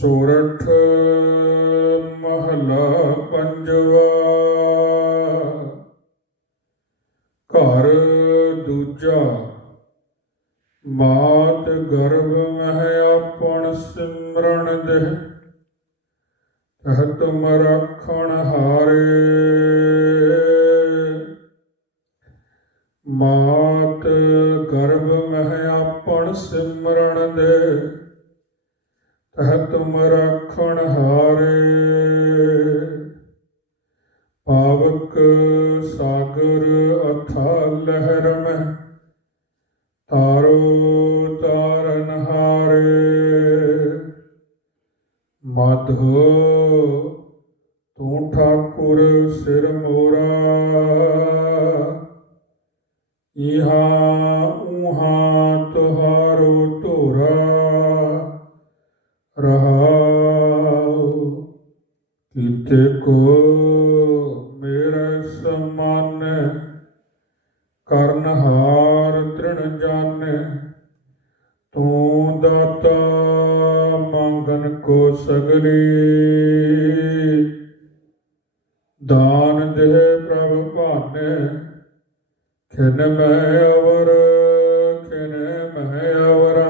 ਸੋਰਠ ਮਹਲਾ ਪੰਜਵਾ। ਘਰ ਦੂਜਾ। ਮਾਤ ਗਰਭ ਮਹਿ ਆਪਣ ਸਿਮਰਨ ਦੇ। ਤਹ ਤੁਮ ਰੱਖਣ ਹਾਰੇ। ਮਾਤ ਗਰਭ ਮਹਿ ਆਪਣ ਸਿਮਰਨ ਤਹ ਤੁਮ ਰੱਖਣ ਹਾਰੇ। ਪਾਵਕ ਸਾਗਰ ਅਥਾ ਲਹਿਰ ਮੈਂ ਤਾਰੋ ਤਾਰਨ ਹਾਰੇ। ਮਾਧੋ ਤੂੰ ਠਾਕੁਰ ਸਿਰ ਮੋਰਾ, ਇਹਾਂ ਕੀਤੇ ਕੋ ਮੇਰਾ ਸਮਾਨ ਕਰਨ ਹਾਰ ਤ੍ਰਿਣ ਜਾਣੈ ਤੂੰ ਦਾਤਾ ਮੰਗਨ ਕੋ ਸਗਲੀ। ਦਾਨ ਦੇ ਪ੍ਰਭ ਭਾਨੇ, ਖਿਨ ਮੈਂ ਅਵਰ, ਖਿਨ ਮੈਂ ਅਵਰ।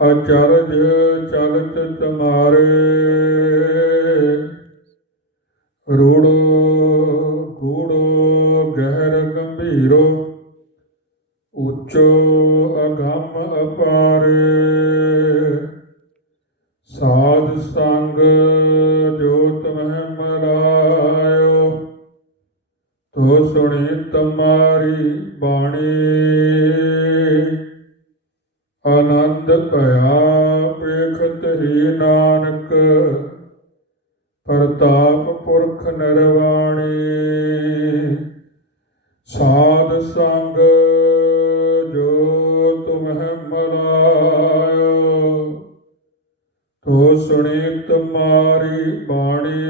ਅਚਰਜ ਚਲਤ ਤੁਮਾਰੇ। ਗੰਭੀਰੋ ਉੱਚੋ ਅਗੰਮ ਅਪਾਰੇ। ਸਾਧ ਸੰਗ ਜੋ ਤੁਮਹਿ ਮਰਾਇਓ ਤੋ ਸੁਣੀ ਤਮਾਰੀ ਬਾਣੀ। ਆਨੰਦ ਭਇਆ ਪੇਖਤ ਹੀ ਨਾਨਕ, ਪ੍ਰਤਾਪ ਪੁਰਖ ਨਿਰਵਾਣੀ ਤੋ ਸੁਣੀ ਤੁਮਾਰੀ ਬਾਣੀ।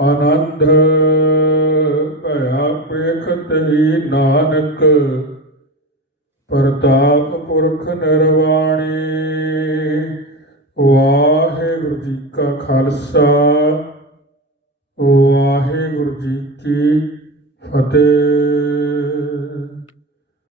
ਆਨੰਦ ਭਇਆ ਪੇਖਤ ਹੀ ਨਾਨਕ, ਪ੍ਰਤਾਪ ਪੁਰਖ ਨਿਰਵਾਣੀ। ਵਾਹਿਗੁਰੂ ਜੀ ਕਾ ਖਾਲਸਾ ਵਾਹਿਗੁਰੂ ਜੀ ਕੀ ਫਤਿਹ।